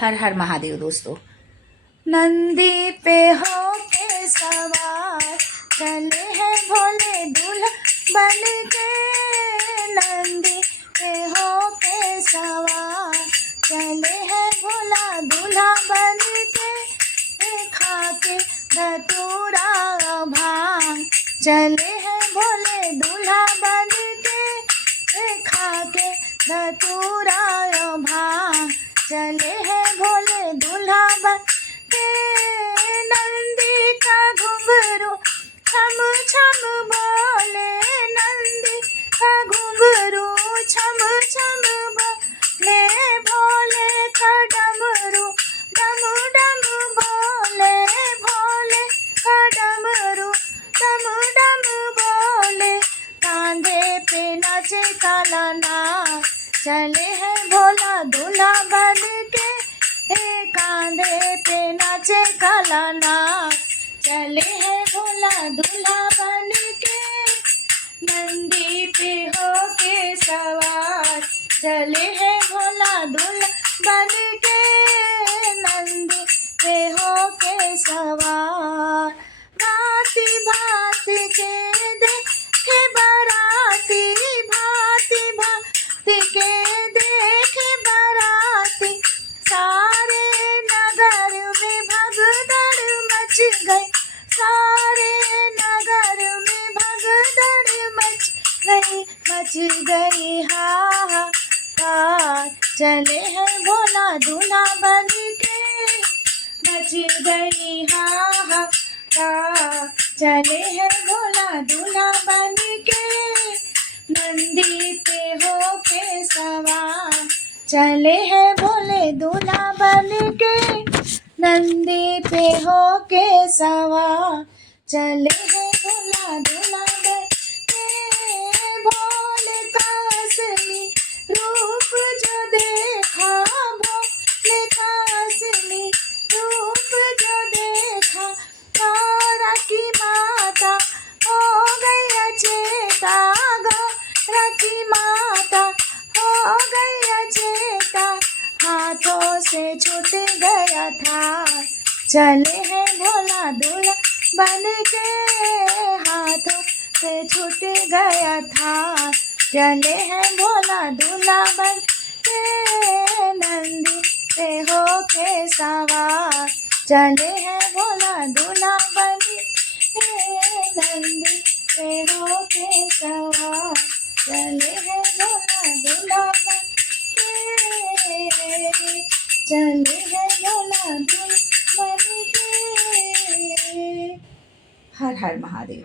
हर हर महादेव दोस्तों। नंदी पे हो के सवार चले हैं भोले दूल्हा बन के। नंदी पे हो के सवार चले हैं भोला दूल्हा बन के। खा के धतूरा भांग चले हैं भोले दूल्हा बन के। खा के धतूरा भांग चले हैं भोले दूल्हा बन के। नंदी का घुंघरू छम छम बोले। नंदी का घुंघरू छम छम बोले। भोले का डमरू डम डम बोले। भोले का डमरू डम डम बोले। कांधे पे नाचे काला नाग चले हैं भोला दूल्हा बन के। कांधे पे नाचे काला नाग चले हैं भोला दूल्हा बन के। नंदी पे हो के सवार चले हैं भोला दूल्हा बन के। नंदी पे हो के सवार भांति भांति के देखे बाराती। भांति भांति के देखे बाराती। सारे नगर में भगदड़ मच गई। सारे नगर में भगदड़ मच गई हाहाकार। चले हैं भोला दूल्हा बन के। मच गई हाहाकार। चले हैं भोला दूल्हा बन के। नंदी पे हो के सवार चले हैं भोले दूल्हा बन के। नंदी पे हो के सवार चले हैं भोला दूल्हा बन के। भोले का असली रूप जो देखा। भोले का असली रूप जो देखा। गौरा की माता हो गई अचेता। गौरा की माता हो गई अचेता। हाथों से छूट गया था। चले हैं भोला दूल्हा बन के। हाथों से छूट गया था। चले हैं भोला दूल्हा बन के। नंदी पे हो के सवार चले हैं भोला दूल्हा बन के। नंदी पे हो के सवार चले हैं भोला दूल्हा बन के। चले हैं भोला दूल्हा बन के। हर हर महादेव।